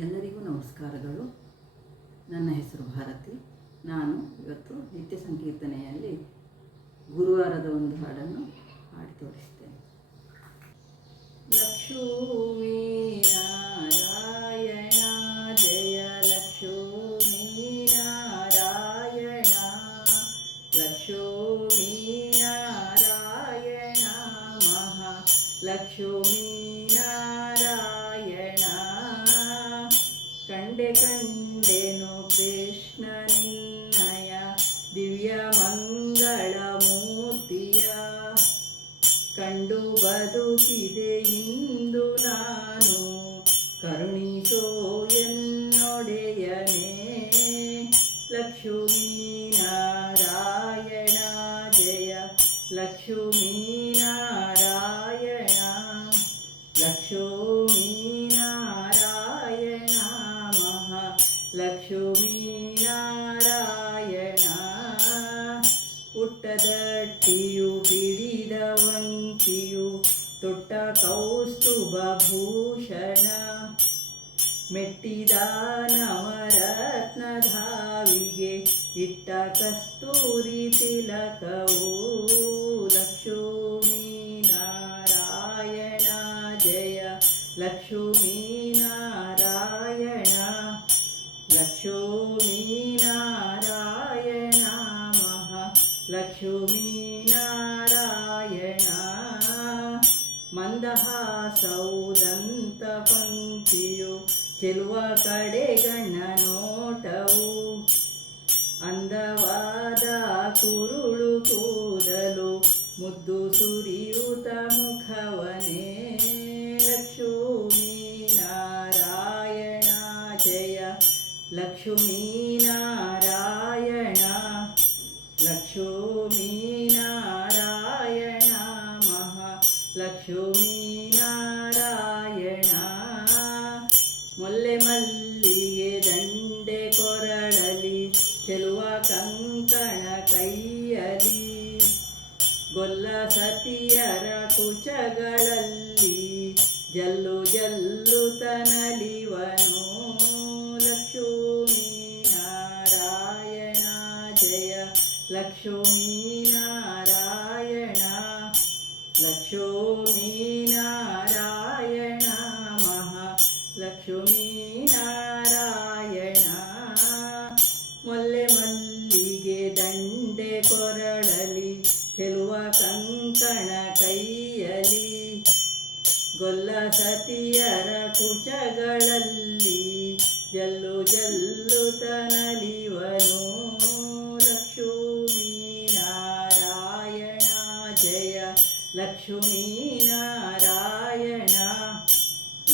ಎಲ್ಲರಿಗೂ ನಮಸ್ಕಾರಗಳು. ನನ್ನ ಹೆಸರು ಭಾರತಿ. ನಾನು ಇವತ್ತು ನಿತ್ಯ ಸಂಕೀರ್ತನೆಯಲ್ಲಿ ಗುರುವಾರದ ಒಂದು ಹಾಡನ್ನು ಹಾಡಿ ತೋರಿಸ್ತೇನೆ. ಲಕ್ಷ್ಮೀ ನಾರಾಯಣ ಜಯ ಲಕ್ಷ್ಮೀ ನಾರಾಯಣ, ಲಕ್ಷ್ಮೀ ನಾರಾಯಣ ಮಹಾ ಲಕ್ಷ್ಮೀ ನಾರಾಯಣ. ಕಂಡೆನು ಕೃಷ್ಣ ನಿನ್ನಯ ದಿವ್ಯ ಮಂಗಳ ಮೂರ್ತಿಯ, ಕಂಡು ಬದುಕಿದೆ ಇಂದು ನಾನು, ಕರುಣಿಸೋ ಎನ್ನೊಡೆಯನೇ. ಲಕ್ಷ್ಮೀ ನಾರಾಯಣ ಜಯ ಲಕ್ಷ್ಮೀ ನಾರಾಯಣ, ಲಕ್ಷ್ಮೀ ನಾರಾಯಣ ಮಹಾ ಲಕ್ಷ್ಮೀ ನಾರಾಯಣ. ಹುಟ್ಟದಟ್ಟಿಯು ಬಿಡಿದ ವಂಕಿಯು ತೊಟ್ಟ ಕೌಸ್ತುಭ ಭೂಷಣ, ಮೆಟ್ಟಿದ ನವರತ್ನ ಧಾವಿಗೆ ಇಟ್ಟ ಕಸ್ತೂರಿ ತಿಲಕವು. ಲಕ್ಷ್ಮೀ ನಾರಾಯಣ ಜಯ ಲಕ್ಷ್ಮೀ ನಾರಾಯಣ, ಲಕ್ಷ್ಮೀ ನಾರಾಯಣ ಮಹಾ ಲಕ್ಷ್ಮೀ ನಾರಾಯಣ. ಮಂದಹಾಸೌದಂತ ಪಂಕ್ತಿಯು ಚೆಲುವ ಕಡೆಗಣ್ಣ ನೋಟವು, ಅಂದವಾದ ಕುರುಳು ಕೂದಲು ಮುದ್ದು ಸುರಿಯುತ ಮುಖವನೇ. ಲಕ್ಷ್ಮೀ ನಾರಾಯಣ ಜಯ ಲಕ್ಷ್ಮೀ ನಾರಾಯಣ, ಲಕ್ಷ್ಮೀ ನಾರಾಯಣ ಮಹಾ ಲಕ್ಷ್ಮೀ ನಾರಾಯಣ. ಮೊಲ್ಲೆ ಮಲ್ಲಿಗೆ ದಂಡೆ ಕೊರಳಲಿ, ಚೆಲುವ ಕಂಕಣ ಕೈಯಲಿ, ಗೊಲ್ಲ ಸತಿಯರ ಕುಚಗಳಲ್ಲಿ ಜಲ್ಲು ಜಲ್ಲು ತನಲಿವನು. ಲಕ್ಷ್ಮೀ ನಾರಾಯಣ ಜಯ ಲಕ್ಷ್ಮೀ ನಾರಾಯಣ, ಲಕ್ಷ್ಮೀ ನಾರಾಯಣ ಮಹಾ ಲಕ್ಷ್ಮೀ ನಾರಾಯಣ. ಮೊಲ್ಲೆ ಮಲ್ಲಿಗೆ ದಂಡೆ ಕೊರಳಲಿ, ಚೆಲುವ ಕಂಕಣ ಕೈಯಲಿ, ಗೊಲ್ಲ ಸತಿಯರ ಕುಚಗಳಲ್ಲಿ ಜಲ್ಲು ಜಲ್ಲು ತನಲಿವನು. ಲಕ್ಷ್ಮೀ ನಾರಾಯಣ ಜಯ ಲಕ್ಷ್ಮೀ ನಾರಾಯಣ,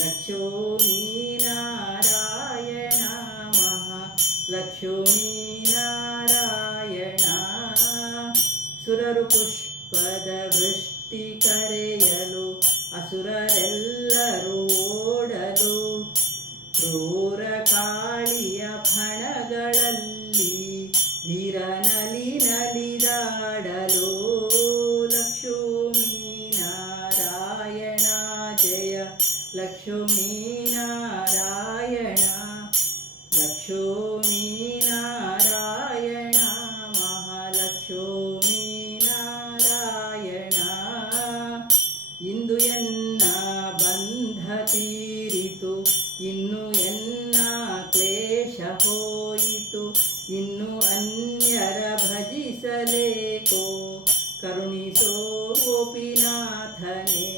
ಲಕ್ಷ್ಮೀ ನಾರಾಯಣ ಮಹಾ ಲಕ್ಷ್ಮೀ ನಾರಾಯಣ. ಸುರರು ಪುಷ್ಪದ ವೃಷ್ಟಿ ಕರೆಯಲು, ಅಸುರರೆಲ್ಲರೂ ಓಡಲು, ಕ್ರೂರ ಕಾಳಿಯ ಫಣಗಳಲ್ಲಿ ಧೀರ ನಲಿ ನಲಿದಾಡಲು. ಲಕ್ಷ್ಮೀ ನಾರಾಯಣ ಜಯ ಲಕ್ಷ್ಮೀ ನಾರಾಯಣ, ಲಕ್ಷ್ಮೀ ನಾರಾಯಣ ಮಹಾ ಲಕ್ಷ್ಮೀ ನಾರಾಯಣ. ಇಂದು ಎನ್ನ ಬಂಧ ತೀರಿತು, ಇನ್ನು ಎನ್ನ ಕ್ಲೇಶ ಹೋಯಿತು, ಇನ್ನು ಅನ್ಯರ ಭಜಿಸಲೇಕೋ, ಕರುಣಿಸೋ ಗೋಪಿನಾಥನೇ.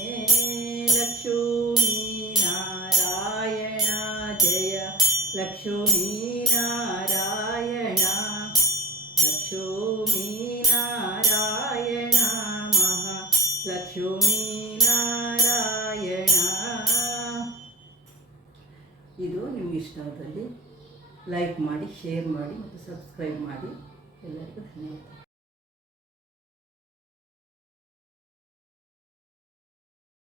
ಲಕ್ಷ್ಮೀ ನಾರಾಯಣ ಜಯ ಲಕ್ಷ್ಮೀ ನಾರಾಯಣ, ಲಕ್ಷ್ಮೀ ನಾರಾಯಣ ಮಹಾ ಲಕ್ಷ್ಮೀ ನಾರಾಯಣ. ಇದು ನಿಮ್ಗೆ ಇಷ್ಟವಾದಲ್ಲಿ ಲೈಕ್ ಮಾಡಿ, ಶೇರ್ ಮಾಡಿ ಮತ್ತು ಸಬ್ಸ್ಕ್ರೈಬ್ ಮಾಡಿ. ಎಲ್ಲರಿಗೂ ಧನ್ಯವಾದ.